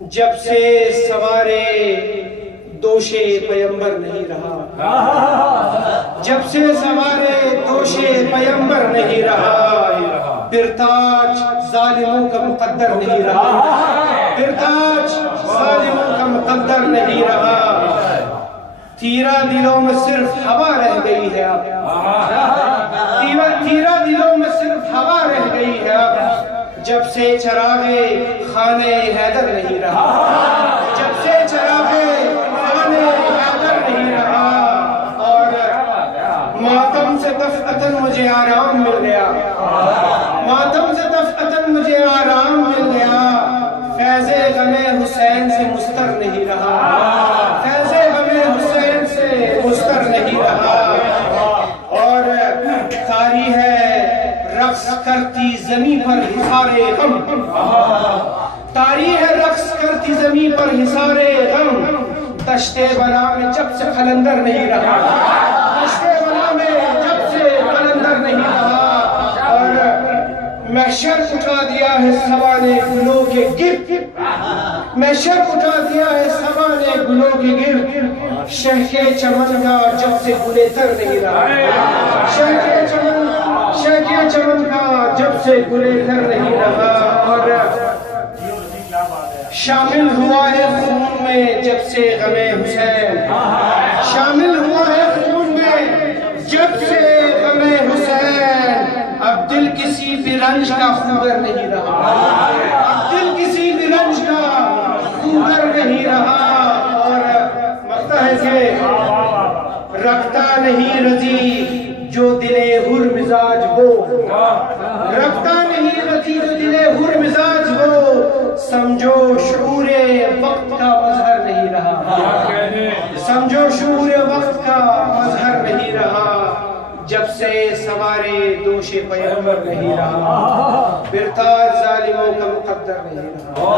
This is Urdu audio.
جب سے سوارے دوش پیمبر نہیں رہا، جب سے سوارے دوش پیمبر نہیں رہا، پھر تاج ظالموں کا مقدر نہیں رہا، پھر تاج ظالموں کا مقدر نہیں رہا۔ تیرا دلوں میں صرف ہوا رہ گئی ہے اب، تیرا دلوں میں صرف ہوا رہ گئی ہے اب، جب سے چراغے خانے حیدر نہیں رہا، جب سے چراغے خانے حیدر نہیں رہا، اور ماتم سے دفعتاً مجھے آرام مل گیا، ماتم سے دفعتاً مجھے آرام مل گیا، فیض غم حسین سے مستر نہیں رہا، فیض غم حسین سے مستر نہیں رہا۔ اور طاری ہے رقص کرتی زمین پر حصارِ غم، طاری ہے رقص کرتی زمین پر حصارِ غم، دشت بلا میں جب سے قلندر نہیں رہا، دشت بلا میں جب سے قلندر نہیں رہا، اور محشر اٹھا دیا ہے سوانے گلوں کے گرد، محشر اٹھا دیا ہے سوانے گلوں کے گرد، شہ کے چمن کا جب سے گلے تر نہیں رہا، شہ کے چمن کا جب سے گلے تر نہیں رہا، اور شامل ہوا ہے خون میں جب سے غم حسین، شامل ہوا ہے خون میں جب سے غم حسین، اب دل کسی بھی رنج کا خوگر نہیں رہا، اب دل کسی بھی رنج کا خوگر نہیں رہا، اور لگتا ہے کہ رکھتا نہیں رضی جو دلے ہر مزاج ہو، رکھتا نہیں رضی جو دلے ہر مزاج ہو، سمجھو شعور وقت کا مظہر نہیں رہا، سمجھو شعور وقت کا مظہر نہیں رہا، جب سے سوارے دوش پیمبر نہیں رہا، پھر تاج ظالموں کا مقدر نہیں رہا۔